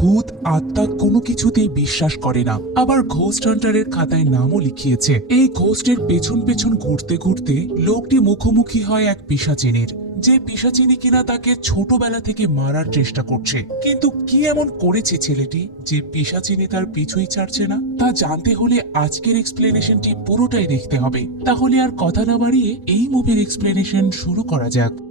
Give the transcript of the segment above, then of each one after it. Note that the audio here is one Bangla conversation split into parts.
ভূত আত্মা কোনো কিছুতেই বিশ্বাস করে না। আবার ঘোস্ট হান্টারের খাতায় নামও লিখিয়েছে। এই ঘোস্টের পেছন পেছন ঘুরতে ঘুরতে লোকটি মুখোমুখি হয় এক পিসাচিনীর। যে পিসাচিনি কিনা তাকে ছোটবেলা থেকে মারার চেষ্টা করছে। কিন্তু কি এমন করেছে ছেলেটি যে পিসাচিনি তার পিছুই ছাড়ছে না? তা জানতে হলে আজকের এক্সপ্লেনেশনটি পুরোটাই দেখতে হবে। তাহলে আর কথা না বাড়িয়ে এই মুভির এক্সপ্লেনেশন শুরু করা যাক।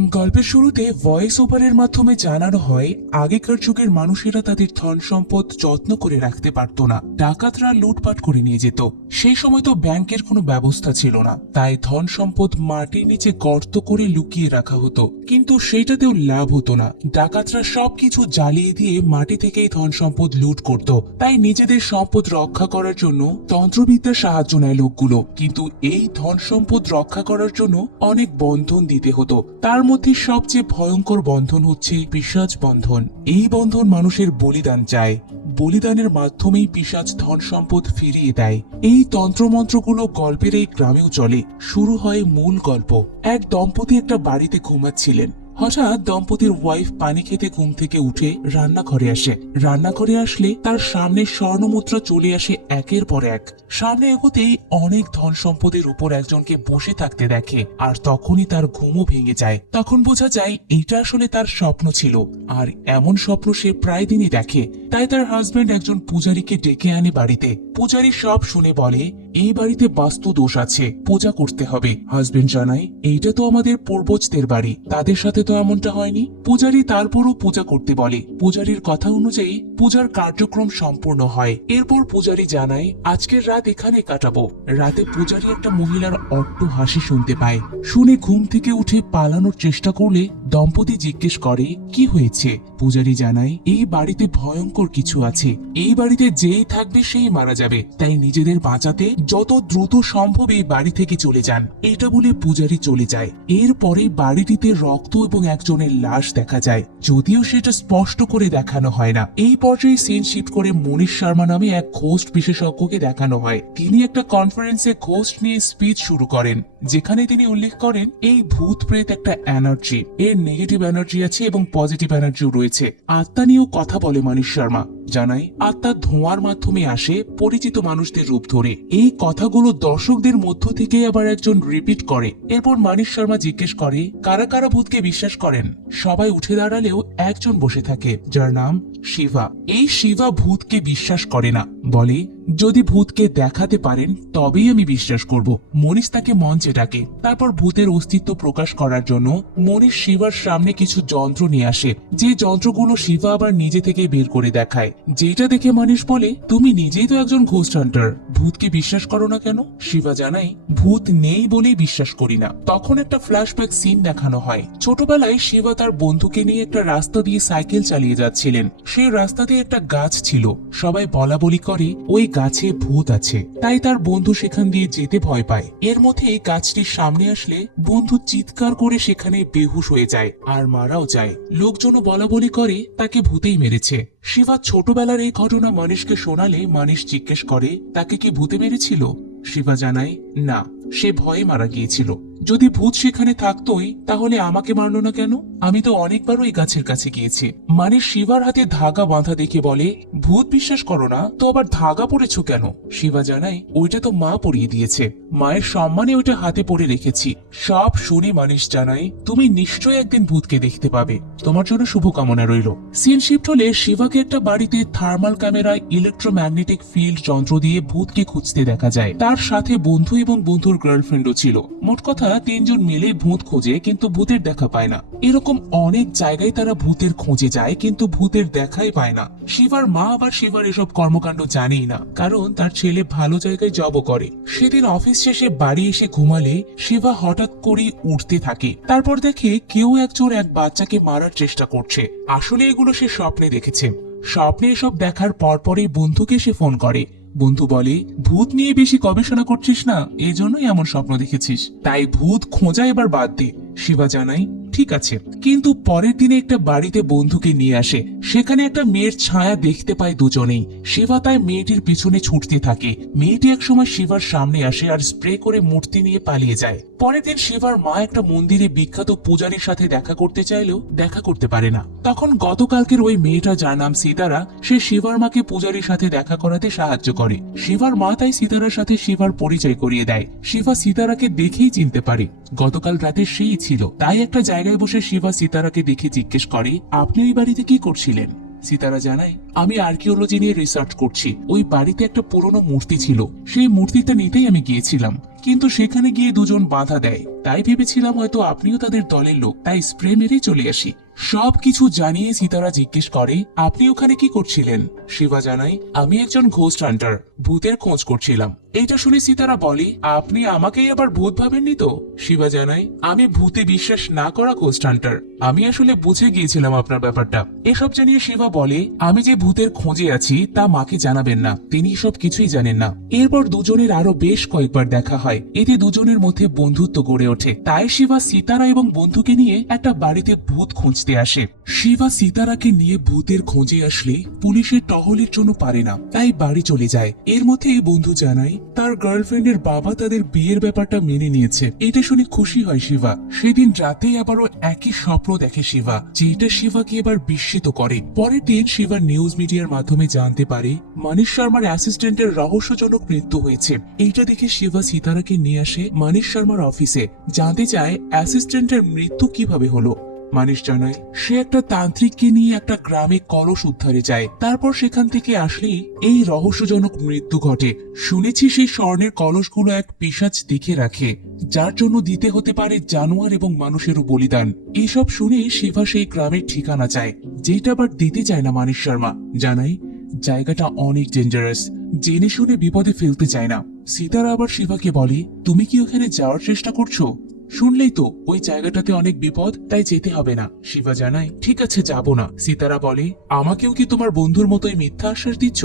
গল্পের শুরুতে ভয়েস ওভারের মাধ্যমে জানানো হয়, আগেকার যুগের মানুষেরা তাদের ধন সম্পদ যত্ন করে রাখতে পারত না। ডাকাতরা লুটপাট করে নিয়ে যেত। সেই সময় তো ব্যাংকের কোনো ব্যবস্থা ছিল না। তাই ধন সম্পদ মাটির নিচে গর্ত করে লুকিয়ে রাখা হতো। কিন্তু সেইটাতেও লাভ হতো না। ডাকাতরা সবকিছু জ্বালিয়ে দিয়ে মাটি থেকেই ধন সম্পদ লুট করত। তাই নিজেদের সম্পদ রক্ষা করার জন্য তন্ত্রবিদ্যার সাহায্য নেয় লোকগুলো। কিন্তু এই ধন সম্পদ রক্ষা করার জন্য অনেক বন্ধন দিতে হতো। তার মধ্যে সবচেয়ে ভয়ঙ্কর বন্ধন হচ্ছে পিসাজ বন্ধন। এই বন্ধন মানুষের বলিদান চায়। বলিদানের মাধ্যমেই পিসাজ ধন সম্পদ ফিরিয়ে দেয়। এই তন্ত্রমন্ত্রগুলো গল্পের এই গ্রামেও চলে। শুরু হয় মূল গল্প। এক দম্পতি একটা বাড়িতে ঘুমাচ্ছিলেন। হঠাৎ দম্পতির ওয়াইফ পানি খেতে ঘুম থেকে উঠে রান্নাঘরে আসে। রান্নাঘরে আসলে তার সামনে স্বর্ণমুদ্রা চলে আসে একের পর এক। সামনে এগোতেই অনেক ধন সম্পদের উপর একজনকে বসে থাকতে দেখে, আর তখনই তার ঘুমও ভেঙে যায়। তখন বোঝা যায় এইটা আসলে তার স্বপ্ন ছিল, আর এমন স্বপ্ন সে প্রায় দিনই দেখে। তাই তার হাজবেন্ড একজন পূজারীকে ডেকে আনে বাড়িতে। পূজারী সব শুনে বলে এই বাড়িতে বাস্তু দোষ আছে, পূজা করতে হবে। হাজবেন্ড জানায়, এইটা তো আমাদের পূর্বজদের বাড়ি, তাদের সাথে তো এমনটা হয়নি। পূজারী তারপরও পূজা করতে বলে। পূজারীর কথা অনুযায়ী পূজার কার্যক্রম সম্পূর্ণ হয়। এরপর পূজারী জানায়, আজকের রাত এখানে কাটাবো। রাতে পূজারী একটা মহিলার অট্ট হাসি শুনতে পায়। শুনে ঘুম থেকে উঠে পালানোর চেষ্টা করলে দম্পতি জিজ্ঞেস করে, কি হয়েছে? পূজারী জানায়, এই বাড়িতে ভয়ঙ্কর কিছু আছে। এই বাড়িতে যেই থাকবে সেই মারা যাবে। তাই নিজেদের বাঁচাতে যত দ্রুত সম্ভব এই বাড়ি থেকে চলে যান। এটা বলে পূজারী চলে যায়। এরপরে বাড়িটিতে রক্ত এবং একজনের লাশ দেখা যায়। যদিও সেটা স্পষ্ট করে দেখানো হয় না। এই পর্যায়ে সিন শিফট করে মনীষ শর্মা নামে এক ঘোস্ট বিশেষজ্ঞকে দেখানো হয়। তিনি একটা কনফারেন্সে ঘোস্ট নিয়ে স্পিচ শুরু করেন, যেখানে তিনি উল্লেখ করেন, এই ভূত প্রেত একটা এনার্জি এর নেগেটিভ এনার্জি আছে এবং পজিটিভ এনার্জিও রয়েছে। আত্মা নিয়েও কথা বলে মানিস শর্মা। জানাই, আত্মা ধোঁয়ার মাধ্যমে আসে পরিচিত মানুষদের রূপ ধরে। এই কথাগুলো দর্শকদের মধ্য থেকে আবার একজন রিপিট করে। এরপর মানিশ শর্মা জিজ্ঞেস করে, কারা কারা ভূতকে বিশ্বাস করেন? সবাই উঠে দাঁড়ালেও একজন বসে থাকে, যার নাম শিবা। এই শিবা ভূতকে বিশ্বাস করে না। বলে, যদি ভূতকে দেখাতে পারেন, তবেই আমি বিশ্বাস করব। মনীষ তাকে মঞ্চে ডাকে। তারপর ভূতের অস্তিত্ব প্রকাশ করার জন্য মনীষ শিবার সামনে কিছু যন্ত্র নিয়ে আসে। যে যন্ত্রগুলো শিবা আবার নিজে থেকে বের করে দেখায়। যেটা দেখে মানুষ বলে, তুমি নিজেই তো একজন ঘোস্ট হান্টার ভূতকে বিশ্বাস করো না কেন? শিবা জানাই ভূত নেই বলেই বিশ্বাস করি না। তখন একটা ফ্ল্যাশব্যাক সিন দেখানো হয়। ছোটবেলায় শিবা তার বন্ধুকে নিয়ে একটা রাস্তা দিয়ে সাইকেল চালিয়ে যাচ্ছিলেন। সেই রাস্তাতে একটা গাছ ছিল। সবাই বলা বলি করে, ওই গাছে ভূত আছে। তাই তার বন্ধু সেখান দিয়ে যেতে ভয় পায়। এর মধ্যে এই গাছটির সামনে আসলে বন্ধু চিৎকার করে সেখানে বেহুশ হয়ে যায়, আর মারাও যায়। লোকজনও বলা বলি করে, তাকে ভূতেই মেরেছে। শিবা ছোটবেলার এই ঘটনা মানিশকে শোনালে মানিশ জিজ্ঞেস করে, তাকে কি ভূতে মেরেছিল? শিবা জানায়, না। সে ভয়ে মারা গিয়েছিল। যদি ভূত সেখানে থাকতোই, তাহলে আমাকে মারলো না কেন? আমি তো অনেকবার ওই গাছের কাছে গিয়েছি। মানে শিবার হাতে ধাগা বাঁধা দেখে বলে, ভূত বিশ্বাস করো না, তো আবার ধাগা পড়েছ কেন? শিবা জানাই ওইটা তো মা পরিয়ে দিয়েছে। মায়ের সম্মানে ওইটা হাতে পরে রেখেছি। সব শুনে মানুষ জানাই তুমি নিশ্চয়ই একদিন ভূতকে দেখতে পাবে। তোমার জন্য শুভকামনা রইল। সিন শিফট হলে শিবাকে একটা বাড়িতে থার্মাল ক্যামেরায় ইলেকট্রোম্যাগনেটিক ফিল্ড যন্ত্র দিয়ে ভূতকে খুঁজতে দেখা যায়। তার সাথে বন্ধু এবং বন্ধুর গার্লফ্রেন্ডও ছিল। মোট কথা তিনজন মিলে ভূত খোঁজে, কিন্তু ভূতের দেখা পায় না। এরকম অনেক জায়গায় তারা ভূতের খোঁজে যায়, কিন্তু ভূতের দেখাই পায় না। শিবার মা আবার শিবার এসব কর্মকাণ্ড জানেই না, কারণ তার ছেলে ভালো জায়গায় জবও করে। সেদিন অফিস শেষে বাড়ি এসে ঘুমালে শিবা হঠাৎ করে উঠতে থাকে। তারপর দেখে কেউ একজন এক বাচ্চাকে মারার চেষ্টা করছে। আসলে এগুলো সে স্বপ্নে দেখেছে। স্বপ্নে এসব দেখার পরপরই বন্ধুকে সে ফোন করে। বন্ধু বলে, ভূত নিয়ে বেশি গবেষণা করছিস না? এজন্যই এমন স্বপ্ন দেখেছিস। তাই ভূত খোঁজা এবার বাদ দে। শিবা জানাই ঠিক আছে। কিন্তু পরের দিনে একটা বাড়িতে বন্ধুকে নিয়ে আসে। সেখানে একটা মেয়ের ছায়া দেখতে পায় দুজনেই। শিবা তাই মেয়েটির পিছনে ছুটতে থাকে। মেয়েটি একসময় শিবার সামনে আসে আর স্প্রে করে মূর্তি নিয়ে পালিয়ে যায়। পরের দিন শিবার মা একটা মন্দিরে বিখ্যাত পূজারীর সাথে দেখা করতে চাইলেও দেখা করতে পারে না। তখন গতকালকের ওই মেয়েটা যার নাম সীতারা, সে শিবার মাকে পূজারীর সাথে দেখা করাতে সাহায্য করে। শিবার মা তাই সীতারার সাথে শিবার পরিচয় করিয়ে দেয়। শিবা সীতারাকে দেখেই চিনতে পারে। গতকাল রাতে সেই ছিল। তাই একটা জায়গায় বসে শিবা সিতারাকে দেখে জিজ্ঞেস করে, আপনি ওই বাড়িতে কি করছিলেন? সিতারা জানায়, আমি আর্কিওলজি নিয়ে রিসার্চ করছি। ওই বাড়িতে একটা পুরনো মূর্তি ছিল। সেই মূর্তিটা নিতেই আমি গিয়েছিলাম। কিন্তু সেখানে গিয়ে দুজন বাধা দেয়। তাই ভেবেছিলাম হয়তো আপনিও তাদের দলের লোক। তাই স্প্রে মেরে চলে আসি। সব কিছু জানিয়ে সীতারা জিজ্ঞেস করে, আপনি ওখানে কি করছিলেন? শিবা জানাই আমি একজন ঘোস্ট হান্টার ভূতের খোঁজ করছিলাম। এইটা শুনে সীতারা বলে, আপনি আমাকেই আবার ভূত ভাবেননি তো? শিবা জানাই আমি ভূতে বিশ্বাস না করা ঘোস্ট হান্টার আমি আসলে বুঝে গিয়েছিলাম আপনার ব্যাপারটা। এসব জানিয়ে শিবা বলে, আমি যে ভূতের খোঁজে আছি, তা মাকে জানাবেন না। তিনি সব কিছুই জানেন না। এরপর দুজনের আরও বেশ কয়েকবার দেখা হয়। এতে দুজনের মধ্যে বন্ধুত্ব গড়ে ওঠে। তাই শিবা, সীতারা এবং বন্ধুকে নিয়ে একটা বাড়িতে ভূত খুঁজতে আসে। শিবা সীতারাকে নিয়ে ভূতের খোঁজে আসলে পুলিশের টহলের জন্য পারে না, তাই বাড়ি চলে যায়। এর মধ্যে এই বন্ধু জানায় তার গার্লফ্রেন্ডের বাবা তাদের বিয়ের ব্যাপারটা মেনে নিয়েছে। এটা শুনে খুশি হয় শিবা। সেদিন রাতে আবারও একই স্বপ্ন দেখে শিবা যেটা শিবাকে এবার বিস্মিত করে। পরের দিন শিবা নিউজ মিডিয়ার মাধ্যমে জানতে পারে, মানিশ শর্মার অ্যাসিস্ট্যান্টের রহস্যজনক মৃত্যু হয়েছে। এইটা দেখে শিবা সীতারাকে নিয়ে আসে মানিশ শর্মার অফিসে। জানতে চায়, অ্যাসিস্ট্যান্টের মৃত্যু কীভাবে হলো? মানিশ জানায়, সে একটা তান্ত্রিককে নিয়ে একটা গ্রামে কলস উদ্ধারে যায়। তারপর সেখান থেকে আসলেই এই রহস্যজনক মৃত্যু ঘটে। শুনেছি সেই স্বর্ণের কলসগুলো এক পিসাচ দেখে রাখে, যার জন্য দিতে হতে পারে জানোয়ার এবং মানুষেরও বলিদান। এইসব শুনে শিবা সেই গ্রামের ঠিকানা চায়, যেটা আবার দিতে চায় না মানিশ শর্মা। জানাই জায়গাটা অনেক ডেঞ্জারাস জেনে শুনে বিপদে ফেলতে চায় না। সীতারা আবার শিবাকে বলে, তুমি কি ওখানে যাওয়ার চেষ্টা করছ? শুনলেই তো, ওই জায়গাটাতে অনেক বিপদ, তাই যেতে হবে না। শিবা জানায়, ঠিক আছে, যাব না। সীতারা বলে, আমাকেও কি তোমার বন্ধুর মতোই মিথ্যা আশ্বাস দিচ্ছ?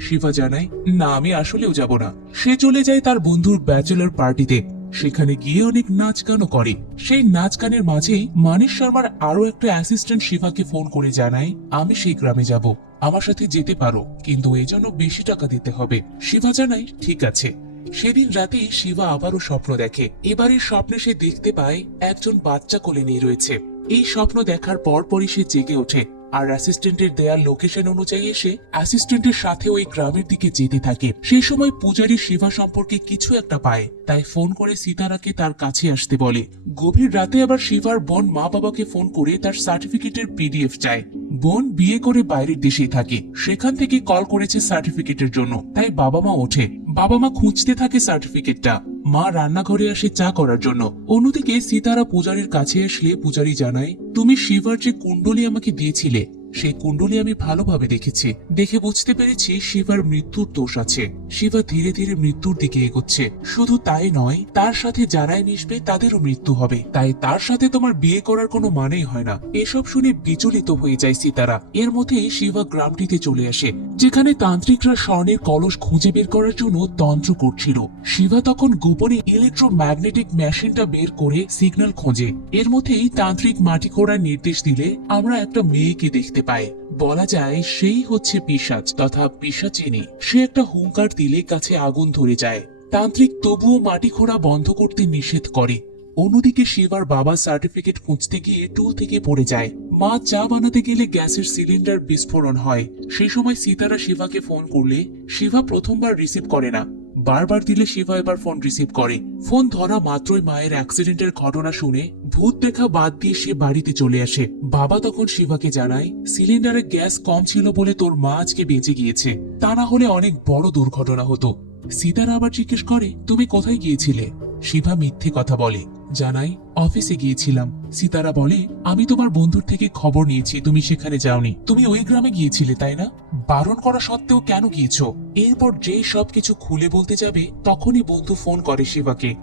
শিবা জানায়, না, আমি আসলেও যাব না। সে চলে যায় তার বন্ধুর ব্যাচেলর পার্টিতে। সেখানে গিয়ে অনেক নাচ গানও করে। সেই নাচ গানের মাঝেই মানিশ শর্মার আরও একটা অ্যাসিস্ট্যান্ট শিবাকে ফোন করে জানায়, আমি সেই গ্রামে যাব। আমার সাথে যেতে পারো, কিন্তু এই জন্য বেশি টাকা দিতে হবে। শিবা জানায়, ঠিক আছে। সেদিন রাতেই শিবা আবারও স্বপ্ন দেখে। এবারের স্বপ্নে সে দেখতে পায় একজন বাচ্চা কোলে নিয়ে রয়েছে। এই স্বপ্ন দেখার পরপরই সে জেগে ওঠে। আর অ্যাসিস্ট্যান্টের দেয়ার লোকেশন অনুযায়ী এসে অ্যাসিস্ট্যান্টের সাথে ওই গ্রামের দিকে যেতে থাকে। সেই সময় পূজারী শিবা সম্পর্কে কিছু একটা পায়, তাই ফোন করে সীতারাকে তার কাছে আসতে বলে। গভীর রাতে আবার শিবার বোন মা বাবাকে ফোন করে তার সার্টিফিকেটের পিডিএফ চায়। বোন বিয়ে করে বাইরের দেশেই থাকে। সেখান থেকে কল করেছে সার্টিফিকেটের জন্য, তাই বাবা মা ওঠে। বাবা মা খুঁজতে থাকে সার্টিফিকেটটা মা রান্নাঘরে আসে চা করার জন্য। অন্যদিকে সীতারা পূজারীর কাছে আসলে পূজারী জানায়, তুমি শিবার যে কুণ্ডলী আমাকে দিয়েছিলে সেই কুণ্ডলী আমি ভালোভাবে দেখেছি। দেখে বুঝতে পেরেছি শিবার মৃত্যুর দোষ আছে। শিবা ধীরে ধীরে মৃত্যুর দিকে এগোচ্ছে। শুধু তাই নয়, তার সাথে যারাই মিশবে তাদেরও মৃত্যু হবে। তাই তার সাথে তোমার বিয়ে করার কোনো মানেই হয় না। এসব শুনে বিচলিত হয়ে যায় সীতারা। এর মধ্যেই শিবা গ্রামটিতে চলে আসে, যেখানে তান্ত্রিকরা স্বর্ণের কলস খুঁজে বের করার জন্য তন্ত্র করছিল। শিবা তখন গোপনে ইলেকট্রোম্যাগনেটিক মেশিনটা বের করে সিগন্যাল খোঁজে। এর মধ্যেই তান্ত্রিক মাটি খোঁড়ার নির্দেশ দিলে, আমরা একটা মেয়েকে দেখতে পাই বলা যায়, সেই হচ্ছে পিসাচ তথা পিসাচিনী সে একটা হুঙ্কার দিলে কাছে আগুন ধরে যায়। তান্ত্রিক তবুও মাটি খোঁড়া বন্ধ করতে নিষেধ করে। অন্যদিকে শিবার বাবা সার্টিফিকেট খুঁজতে গিয়ে টুল থেকে পড়ে যায়। মা চা বানাতে গেলে গ্যাসের সিলিন্ডার বিস্ফোরণ হয়। সেই সময় সীতারা শিবাকে ফোন করলে, শিবা প্রথমবার রিসিভ করে না। বারবার দিলে শিবা এবার ফোন রিসিভ করে। ফোন ধরা মাত্রই মায়ের অ্যাক্সিডেন্টের ঘটনা শুনে ভূত দেখা বাদ দিয়ে সে বাড়িতে চলে আসে। বাবা তখন শিবাকে জানায় সিলিন্ডারে গ্যাস কম ছিল বলে তোর মা আজকে বেঁচে গিয়েছে। তা না হলে অনেক বড় দুর্ঘটনা হতো। সীতারা আবার জিজ্ঞেস করে, তুমি কোথায় গিয়েছিলে? শিভা মিথ্যে কথা বলে, জানাই, অফিসে গিয়েছিলাম। সিতারা বলে, আমি তোমার বন্ধুর থেকে খবর নিয়েছি, তুমি সেখানে যাওনি। তুমি ওই গ্রামে গিয়েছিলে, তাই না? বারণ করা সত্ত্বেও কেন গিয়েছো? এরপর যে সবকিছু খুলে বলতে যাবে, তখনই বন্ধু ফোন করে শিবাকে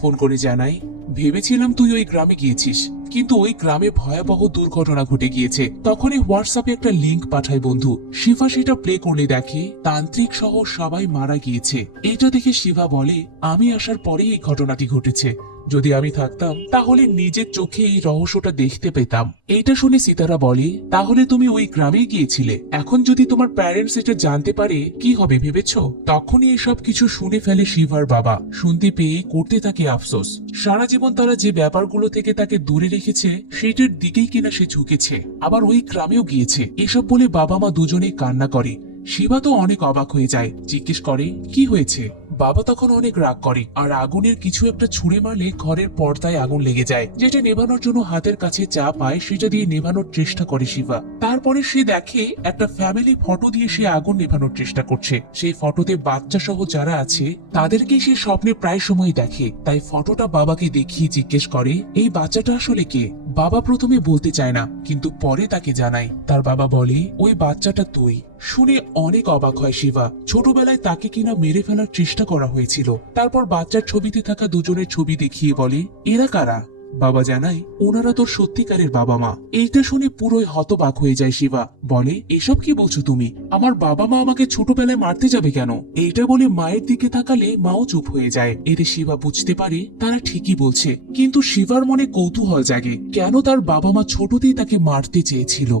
ফোন করে জানাই, ভেবেছিলাম তুই ওই গ্রামে গিয়েছিস, কিন্তু ওই গ্রামে ভয়াবহ দুর্ঘটনা ঘটে গিয়েছে। তখনই হোয়াটসঅ্যাপে একটা লিংক পাঠায় বন্ধু। শিভা সেটা প্লে করলে দেখে তান্ত্রিক সহ সবাই মারা গিয়েছে। এটা দেখে শিভা বলে, আমি আসার পরেই এই ঘটনাটি ঘটেছে। যদি আমি থাকতাম, তাহলে নিজের চোখে এই রহস্যটা দেখতে পেতাম। এইটা শুনে সীতারা বলে, তাহলে তুমি ওই গ্রামে গিয়েছিলে। এখন যদি তোমার প্যারেন্টস এটা জানতে পারে, কি হবে ভেবেছ? তখনই এসব কিছু শুনে ফেলে শিভার বাবা। শুনতে পেয়ে করতে থাকে আফসোস। সারা জীবন তারা যে ব্যাপারগুলো থেকে তাকে দূরে রেখেছে, সেটির দিকেই কিনা সে ঝুঁকেছে। আবার ওই গ্রামেও গিয়েছে। এসব বলে বাবা মা দুজনেই কান্না করে। শিবা তো অনেক অবাক হয়ে যায়। জিজ্ঞেস করে, কি হয়েছে? বাবা তখন অনেক রাগ করে, আর আগুনের কিছু একটা ছুঁড়ে মারলে ঘরের পর্দায় আগুন লেগে যায়। যেটা নেভানোর জন্য হাতের কাছে চা পায় সেটা দিয়ে নেভানোর চেষ্টা করে শিবা। তারপরে সে দেখে একটা ফ্যামিলি ফটো দিয়ে সে আগুন নেভানোর চেষ্টা করছে। সেই ফটোতে বাচ্চা সহ যারা আছে তাদেরকে সে স্বপ্নে প্রায় সময় দেখে। তাই ফটোটা বাবাকে দেখিয়ে জিজ্ঞেস করে, এই বাচ্চাটা আসলে কে? বাবা প্রথমে বলতে চায় না, কিন্তু পরে তাকে জানায়। তার বাবা বলে, ওই বাচ্চাটা তুই। শুনে অনেক অবাক হয় শিবা। ছোটবেলায় তাকে কিনা মেরে ফেলার চেষ্টা করা হয়েছিল। তারপর বাচ্চার ছবিতে থাকা দুজনের ছবি দেখিয়ে বলে, এরা কারা? বাবা জানায়, ওনারা তোর সত্যিকারের বাবা মা এইটা শুনে পুরোই হতবাক হয়ে যায় শিবা। বলে, এসব কি বলছো তুমি? আমার বাবা মা আমাকে ছোটবেলায় মারতে যাবে কেন? এইটা বলে মায়ের দিকে তাকালে মাও চুপ হয়ে যায়। এতে শিবা বুঝতে পারে তারা ঠিকই বলছে। কিন্তু শিবার মনে কৌতূহল জাগে, কেন তার বাবা মা ছোটতেই তাকে মারতে চেয়েছিল।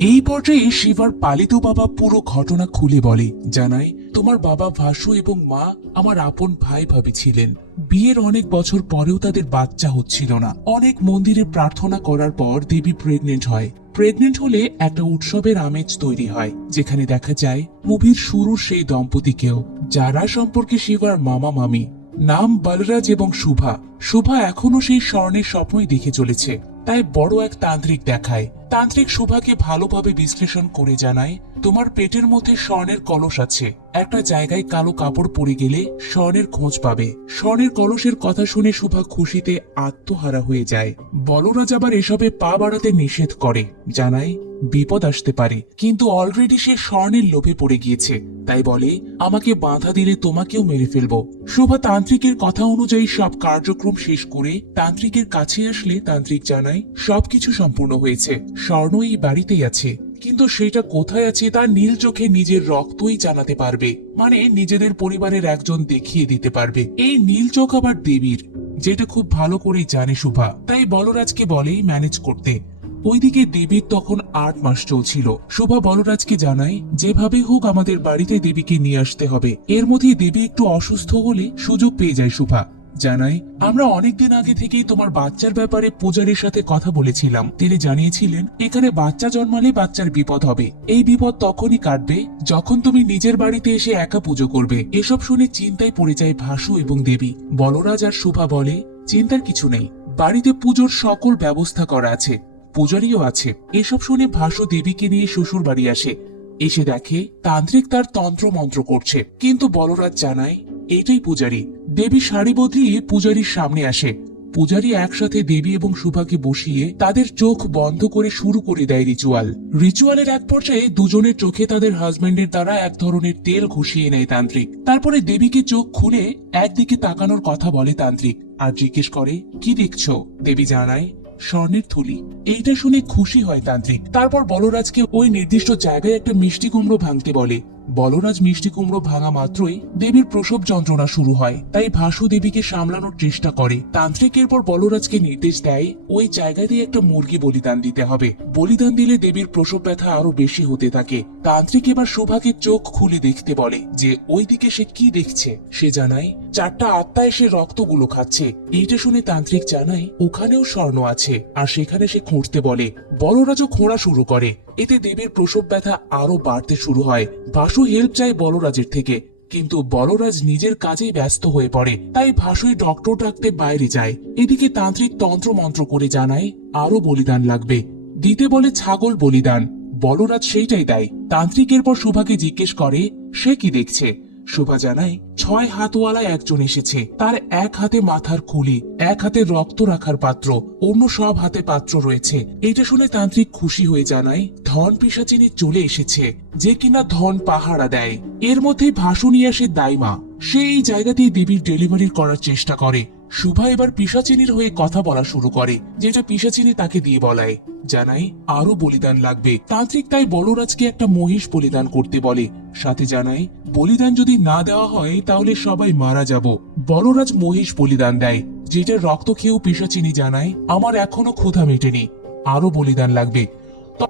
এই পর্যায়ে শিবার পালিত বাবা পুরো ঘটনা খুলে বলে, জানায়, তোমার বাবা ভাসু এবং মা আমার আপন ভাই ভাবি ছিলেন। বিয়ের অনেক বছর পরেও তাদের বাচ্চা হচ্ছিল না। অনেক মন্দিরে প্রার্থনা করার পর দেবী প্রেগনেন্ট হয়। প্রেগনেন্ট হলে একটা উৎসবের আমেজ তৈরি হয়, যেখানে দেখা যায়, মুভির শুরুর সেই দম্পতিকেও, যারা সম্পর্কে শিবার মামা মামি। নাম বলরাজ এবং শুভা। শুভা এখনও সেই স্বর্ণের স্বপ্নই দেখে চলেছে। তাই বড় এক তান্ত্রিক দেখায়। তান্ত্রিক শুভাকে ভালোভাবে বিশ্লেষণ করে জানায়, তোমার পেটের মধ্যে স্বর্ণের কলস আছে। একটা জায়গায় কালো কাপড় পরে গেলে স্বর্ণের খোঁজ পাবে। স্বর্ণের কলসের কথা শুনে শুভা খুশিতে আত্মহারা হয়ে যায়। বলরাজ আবার এসবে পা বাড়াতে নিষেধ করে, জানায় বিপদ আসতে পারে। কিন্তু অলরেডি সে স্বর্ণের লোভে পড়ে গিয়েছে। তাই বলে, আমাকে বাধা দিলে তোমাকেও মেরে ফেলব। শোভা তান্ত্রিকের কথা অনুযায়ী সব কার্যক্রম শেষ করে তান্ত্রিকের কাছে আসলে তান্ত্রিক জানায়, সবকিছু সম্পূর্ণ হয়েছে। স্বর্ণ এই বাড়িতেই আছে। কিন্তু সেটা কোথায় আছে তা নীল চোখে নিজের রক্তই জানাতে পারবে। মানে নিজেদের পরিবারের একজন দেখিয়ে দিতে পারবে। এই নীল চোখ আবার দেবীর, যেটা খুব ভালো করেই জানে শুভা। তাই বলরাজকে বলেই ম্যানেজ করতে। ওইদিকে দেবীর তখন আট মাস চলছিল। শোভা বলরাজকে জানায় যেভাবে হোক আমাদের বাড়িতে দেবীকে নিয়ে আসতে হবে। এর মধ্যে দেবী একটু অসুস্থ হলে সুযোগ পেয়ে যায় শুভা। জানাই, আমরা অনেকদিন আগে থেকেই তোমার বাচ্চার ব্যাপারে পূজারীর সাথে কথা বলেছিলাম। তিনি জানিয়েছিলেন, এখানে বাচ্চা জন্মালে বাচ্চার বিপদ হবে। এই বিপদ তখনই কাটবে যখন তুমি নিজের বাড়িতে এসে একা পুজো করবে। এসব শুনে চিন্তায় পড়ে যায় ভাসু এবং দেবী। বলরাজ আর শুভা বলে, চিন্তার কিছু নেই। বাড়িতে পুজোর সকল ব্যবস্থা করা আছে। পূজারীও আছে। এসব শুনে ভাসু দেবীকে নিয়ে শ্বশুর বাড়ি আসে। এসে দেখে তান্ত্রিক তার তন্ত্র মন্ত্র করছে। কিন্তু বলরাজ জানায়, এটাই পূজারী। দেবী শাড়ি বদলিয়ে পূজারীর সামনে আসে। পূজারী একসাথে দেবী এবং শুভাকে বসিয়ে তাদের চোখ বন্ধ করে শুরু করে দেয় রিচুয়াল। রিচুয়ালের এক পর্যায়ে দুজনের চোখে তাদের হাজবেন্ডের দ্বারা এক ধরনের তেল ঘুষিয়ে নেয় তান্ত্রিক। তারপরে দেবীকে চোখ খুলে একদিকে তাকানোর কথা বলে তান্ত্রিক। আর জিজ্ঞেস করে, কি দেখছ? দেবী জানায় স্বর্ণের থলি। এইটা শুনে খুশি হয় তান্ত্রিক। তারপর বলরাজকে ওই নির্দিষ্ট জায়গায় একটা মিষ্টি কুমড়ো ভাঙতে বলে। বলরাজ মিষ্টি কুমড়ো ভাঙা মাত্রই দেবীর প্রসব যন্ত্রণা শুরু হয়, তাই ভাসু দেবীকে সামলানোর চেষ্টা করে। তান্ত্রিক এরপর বলরাজকে নির্দেশ দেয়, ওই জায়গায় দিয়ে একটা মুরগি বলিদান দিতে হবে। বলিদান দিলে দেবীর প্রসব ব্যথা আরও বেশি হতে থাকে। তান্ত্রিক এবার শোভাকে চোখ খুলে দেখতে বলে যে ওই দিকে সে কি দেখছে? সে জানায়, চারটা আত্মা এসে রক্তগুলো খাচ্ছে। এইটা শুনে তান্ত্রিক জানায়, ওখানেও স্বর্ণ আছে। আর সেখানে সে খুঁড়তে বলে, বলরাজও খোঁড়া শুরু করে। এতে দেবীর প্রসব ব্যথা আরও বাড়তে শুরু হয়। ভাসু হেল্প চায় বলরাজের থেকে। কিন্তু বলরাজ নিজের কাজেই ব্যস্ত হয়ে পড়ে। তাই ভাসুই ডক্টর ডাকতে বাইরে যায়। এদিকে তান্ত্রিক তন্ত্র মন্ত্র করে জানায় আরও বলিদান লাগবে। দিতে বলে ছাগল বলিদান। বলরাজ সেইটাই দেয়। তান্ত্রিকের পর সুভাকে জিজ্ঞেস করে, সে কি দেখছে? শোভা জানায়, ছয় হাতওয়ালা একজন এসেছে। তার এক হাতে মাথার খুলি, এক হাতে রক্ত রাখার পাত্র, অন্য সব হাতে পাত্র রয়েছে। এটা শুনে তান্ত্রিক খুশি হয়ে জানায়, ধন পিসাচিনী চলে এসেছে, যে কিনা ধন পাহারা দেয়। এর মধ্যেই ভাসু নিয়ে আসে দাইমা, সে এই জায়গাতেই দেবীর ডেলিভারি করার চেষ্টা করে। শুভা এবার পিসাচিনীর হয়ে কথা বলা শুরু করে, যেটা পিসাচিনী তাকে দিয়ে বলায়। জানাই আরও বলিদান লাগবে। তান্ত্রিক তাই বলরাজকে একটা মহিষ বলিদান করতে বলে। সাথে জানাই, বলিদান যদি না দেওয়া হয়, তাহলে সবাই মারা যাব। বলরাজ মহিষ বলিদান দেয়। যেটার রক্ত খেয়েও পিসাচিনি জানায় আমার এখনও ক্ষুধা মেটেনি। আরও বলিদান লাগবে।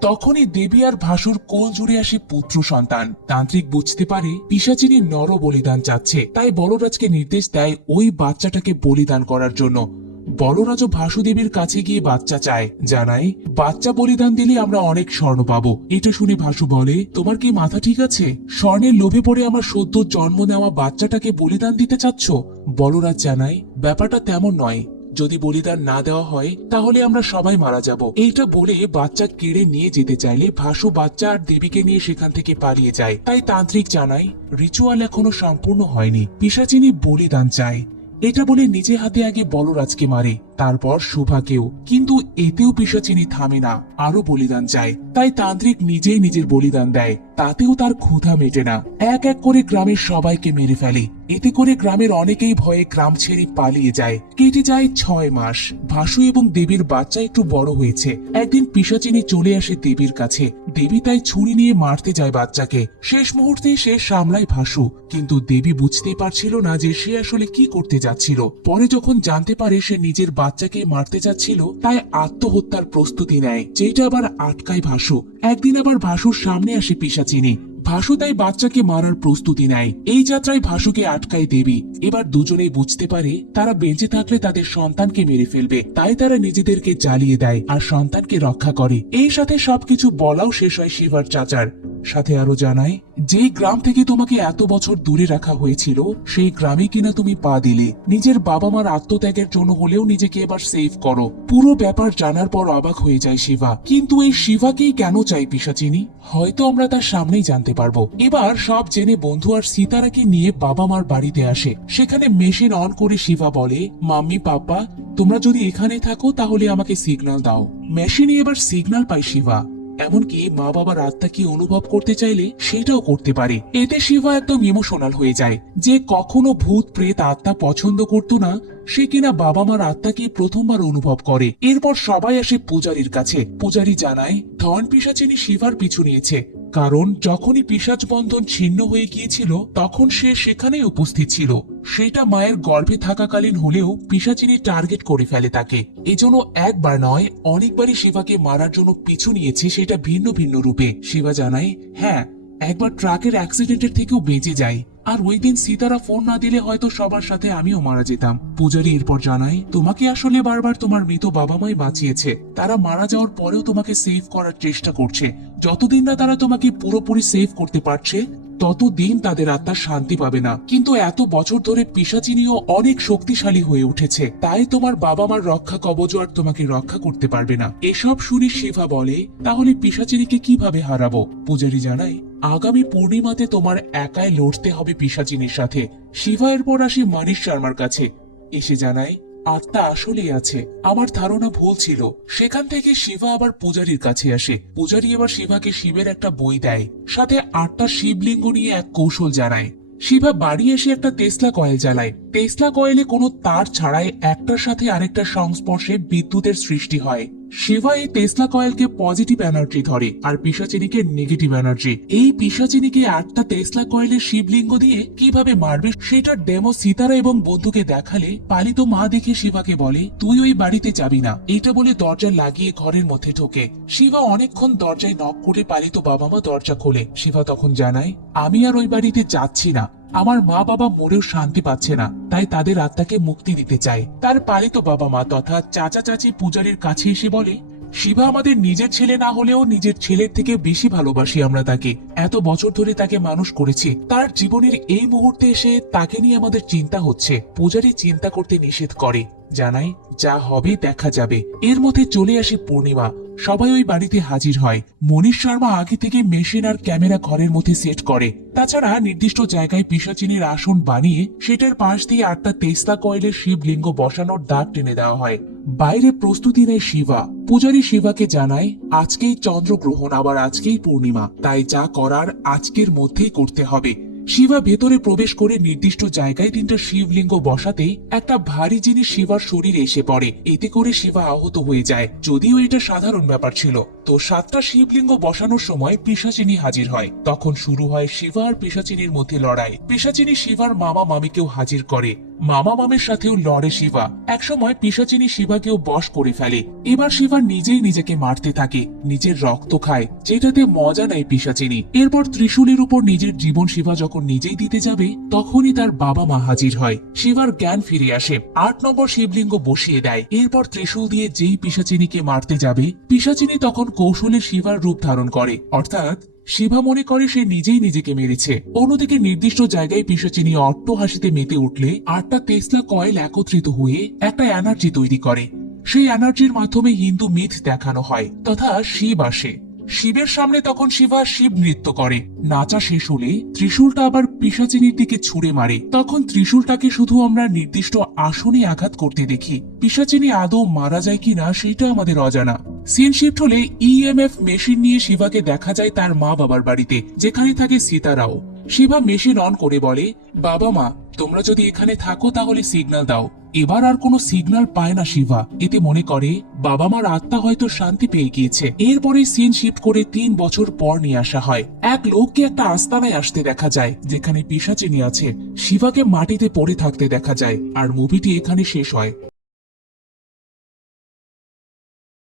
তখনই দেবী আর ভাসুর কোল জুড়ে আসে পুত্র সন্তান। তান্ত্রিক বুঝতে পারে পিসাচিনী নর বলিদান চাচ্ছে। তাই বলরাজকে নির্দেশ দেয় ওই বাচ্চাটাকে বলিদান করার জন্য। বলরাজও ভাসুদেবীর কাছে গিয়ে বাচ্চা চায় জানাই বাচ্চা বলিদান দিলে আমরা অনেক স্বর্ণ পাবো। এটা শুনে ভাসু বলে, তোমার কি মাথা ঠিক আছে? স্বর্ণের লোভে পড়ে আমার সদ্য জন্ম নেওয়া বাচ্চাটাকে বলিদান দিতে চাচ্ছ? বলরাজ জানাই ব্যাপারটা তেমন নয়। যদি বলিদান না দেওয়া হয়, তাহলে আমরা সবাই মারা যাব। এইটা বলে বাচ্চা কেড়ে নিয়ে যেতে চাইলে ভাসু বাচ্চা আর দেবীকে নিয়ে সেখান থেকে পালিয়ে যায়। তাই তান্ত্রিক জানাই রিচুয়াল এখনও সম্পূর্ণ হয়নি। পিসাচিনী বলিদান চায়। এটা বলে নিজে হাতে আগে বলরাজকে মারে, তারপর শুভাকেও কিন্তু এতেও পিসাচিনী থামে না আরও বলিদান চায়। তাই তান্ত্রিক নিজেই নিজের বলিদান দেয়। তাতেও তার ক্ষুধা মেটে না। এক এক করে গ্রামের সবাইকে মেরে ফেলে। এতে করে গ্রামের অনেকেই ভয়ে গ্রাম ছেড়ে পালিয়ে যায়। কেটে যায় ছয় মাস। ভাসু এবং দেবীর বাচ্চা একটু বড় হয়েছে। একদিন পিসাচিনী চলে আসে দেবীর কাছে। দেবী তাই ছুরি নিয়ে মারতে যায় বাচ্চাকে। শেষ মুহূর্তে সে সামলায় ভাসু। কিন্তু দেবী বুঝতে পারছিল না যে সে আসলে কি করতে যাচ্ছিল। পরে যখন জানতে পারে সে নিজের বাচ্চাকে মারতে যাচ্ছিল, তাই আত্মহত্যার প্রস্তুতি নেয় যেটা আবার আটকায় ভাসু। একদিন আবার ভাসুর সামনে আসে পিসাচিনী। ভাসু তাই বাচ্চাকে মারার প্রস্তুতি নেয়। এই যাত্রায় ভাসুকে আটকায় দেবী। এবার দুজনেই বুঝতে পারে, তারা বেঁচে থাকলে তাদের সন্তানকে মেরে ফেলবে। তাই তারা নিজেদেরকে জ্বালিয়ে দেয় আর সন্তানকে রক্ষা করে। এই সাথে সবকিছু বলাও শেষ হয় শিবার চাচার। সাথে আরও জানায় যে গ্রাম থেকে তোমাকে এত বছর দূরে রাখা হয়েছিল, সেই গ্রামে কিনা তুমি পা দিলে। নিজের বাবা মার আত্মত্যাগের জন্য হলেও নিজেকে এবার সেভ করো। পুরো ব্যাপার জানার পর অবাক হয়ে যায় শিবা। কিন্তু এই শিবাকেই কেন চাই পিসাচিনি? হয়তো আমরা তার সামনেই জানতে পারব। এবার সব জেনে বন্ধু আর সীতারাকে নিয়ে বাবা মার বাড়িতে আসে। সেখানে মেশিন অন করে শিবা বলে, মাম্মি, পাপ্পা, তোমরা যদি এখানে থাকো তাহলে আমাকে সিগন্যাল দাও। মেশিনে এবার সিগন্যাল পায় শিবা। এমনকি মা বাবার আত্মা কি অনুভব করতে চাইলে সেটাও করতে পারে। এতে শিবা একদম ইমোশনাল হয়ে যায়। যে কখনো ভূত প্রেত আত্মা পছন্দ করতো না সে কিনা বাবা মার আত্মাকে প্রথমবার অনুভব করে। এরপর সবাই আসে পূজারীর কাছে। পূজারী জানায়, ধন পিসাচিনী শিবার পিছু নিয়েছে। কারণ যখনই পিসাচ বন্ধন ছিন্ন হয়ে গিয়েছিল, তখন সে সেখানেই উপস্থিত ছিল। সেটা মায়ের গর্ভে থাকাকালীন হলেও পিসাচিনী টার্গেট করে ফেলে তাকে। এজন্য একবার নয়, অনেকবারই শিবাকে মারার জন্য পিছু নিয়েছে সেটা ভিন্ন ভিন্ন রূপে। শিবা জানায় হ্যাঁ একবার ট্রাকের অ্যাক্সিডেন্টের থেকেও বেঁচে যায় আর ওই দিন সীতারা ফোন না দিলে হয়তো সবার সাথে আমিও মারা যেতাম। পূজারী এরপর জানায়, তোমাকে আসলে বারবার তোমার মৃত বাবা মাই বাঁচিয়েছে। তারা মারা যাওয়ার পরেও তোমাকে সেভ করার চেষ্টা করছে। যতদিন না তারা তোমাকে পুরোপুরি সেভ করতে পারছে, ততদিন তাদের আত্মা শান্তি পাবে না। কিন্তু এত বছর ধরে পিসাচিনিও অনেক শক্তিশালী হয়ে উঠেছে। তাই তোমার বাবা মার রক্ষা কবচ আর তোমাকে রক্ষা করতে পারবে না। এসব শুনে শিবা বলে, তাহলে পিসাচিনিকে কীভাবে হারাবো? পূজারী জানায় আগামী পূর্ণিমাতে তোমার একাই লড়তে হবে পিসাচিনির সাথে। শিবা এরপর আসি মানিশ শর্মার কাছে। এসে জানায়, আত্মা আসলেই আছে। আমার ধারণা ভুল ছিল। সেখান থেকে শিবা আবার পূজারীর কাছে আসে। পূজারী এবার শিবাকে শিবের একটা বই দেয়। সাথে আটটা শিবলিঙ্গ নিয়ে এক কৌশল জানায়। শিবা বাড়ি এসে একটা টেসলা কয়েল জ্বালায়। টেসলা কয়েলে কোনো তার ছাড়াই একটার সাথে আরেকটার সংস্পর্শে বিদ্যুতের সৃষ্টি হয়। শিবা এই টেসলা কয়েলকে পজিটিভ এনার্জি ধরে আর পিসাচিনিকে নেগেটিভ এনার্জি। এই পিসাচিনিকে আটটা টেসলা কয়েলের শিবলিঙ্গ দিয়ে কীভাবে মারবে সেটার ডেমো সীতারা এবং বন্ধুকে দেখালে পালিত মা দেখে শিবাকে বলে, তুই ওই বাড়িতে যাবি না। এটা বলে দরজা লাগিয়ে ঘরের মধ্যে ঢোকে। শিবা অনেকক্ষণ দরজায় নক করে পালিত বাবা মা দরজা খোলে। শিবা তখন জানায়, আমি আর ওই বাড়িতে যাচ্ছি না। আমার মা বাবা মরেও শান্তি পাচ্ছে না, তাই তাদের আত্মাকে মুক্তি দিতে চাই। তার পালিত বাবা মা তথা চাচা চাচি পূজারীর কাছে এসে বলে, শিবা আমাদের নিজের ছেলে না হলেও নিজের ছেলের থেকে বেশি ভালোবাসি আমরা তাকে। এত বছর ধরে তাকে মানুষ করেছি। তার জীবনের এই মুহূর্তে এসে তাকে নিয়ে আমাদের চিন্তা হচ্ছে। পূজারী চিন্তা করতে নিষেধ করে। জানাই, যা হবে দেখা যাবে। এর মধ্যে চলে আসে পূর্ণিমা। সবাই ওই বাড়িতে হাজির হয়। মনীষ শর্মা আগে থেকে মেশিন আর ক্যামেরা ঘরের মধ্যে সেট করে। তাছাড়া নির্দিষ্ট জায়গায় পিসাচিনের আসন বানিয়ে সেটার পাশ দিয়ে আটটা তেস্তা কয়েলের শিবলিঙ্গ বসানোর দাগ টেনে দেওয়া হয়। বাইরে প্রস্তুতি নেয় শিবা। পূজারী শিবাকে জানায়, আজকেই চন্দ্রগ্রহণ, আবার আজকেই পূর্ণিমা। তাই যা করার আজকের মধ্যেই করতে হবে। শিবা ভেতরে প্রবেশ করে নির্দিষ্ট জায়গায় তিনটা শিবলিঙ্গ বসাতেই একটা ভারী জিনিস শিবার শরীরে এসে পড়ে। এতে করে শিবা আহত হয়ে যায়। যদিও এটা সাধারণ ব্যাপার ছিল। তো সাতটা শিবলিঙ্গ বসানোর সময় পেশাচিনি হাজির হয়। তখন শুরু হয় শিবা আর পেশাচিনির মধ্যে লড়াই। পেশাচিনি শিবার মামা মামিকেও হাজির করে। মামা মামের সাথেও লড়ে শিবা। একসময় পিসাচিনি শিবাকেও বশ করে ফেলে। এবার শিবা নিজেই নিজেকে মারতে থাকে, নিজের রক্ত খায়, যেটাতে মজা নেয় পিসাচিনি এরপর ত্রিশূলের উপর নিজের জীবন শিবা যখন নিজেই দিতে যাবে, তখনই তার বাবা মা হাজির হয়। শিবার জ্ঞান ফিরে আসে, আট নম্বর শিবলিঙ্গ বসিয়ে দেয়। এরপর ত্রিশূল দিয়ে যেই পিসাচিনিকে মারতে যাবে পিসাচিনি তখন কৌশলে শিবার রূপ ধারণ করে। অর্থাৎ শিবা মনে করে সে নিজেই নিজেকে মেরেছে। অন্যদিকে নির্দিষ্ট জায়গায় পিসাচিনি অট্ট হাসিতে মেতে উঠলে আটটা তেসলা কয়েল একত্রিত হয়ে একটা এনার্জি তৈরি করে। সেই এনার্জির মাধ্যমে হিন্দু মিথ দেখানো হয়, তথা শিব আসে। শিবের সামনে তখন শিবা শিব নৃত্য করে। নাচা শেষ হলে ত্রিশূলটা আবার পিসাচিনির দিকে ছুড়ে মারে। তখন ত্রিশূলটাকে শুধু আমরা নির্দিষ্ট আসনে আঘাত করতে দেখি। পিসাচিনি আদৌ মারা যায় কিনা সেটা আমাদের অজানা। সিন শিফট হলে ইএমএফ মেশিন নিয়ে শিবাকে দেখা যায় তার মা বাবার বাড়িতে, যেখানে থাকে সীতারাও শিবা মেশিন অন করে বলে, বাবা মা, তোমরা যদি এখানে থাকো তাহলে সিগন্যাল দাও। এবার আর কোনো সিগন্যাল পায় না শিবা। এতে মনে করে, বাবা মার আত্মা হয়তো শান্তি পেয়ে গিয়েছে। এরপরে সিন শিফট করে তিন বছর পর নিয়ে আসা হয়। এক লোককে একটা আস্তানায় আসতে দেখা যায়, যেখানে পিসাচিনি আছে। শিবাকে মাটিতে পড়ে থাকতে দেখা যায়, আর মুভিটি এখানে শেষ হয়।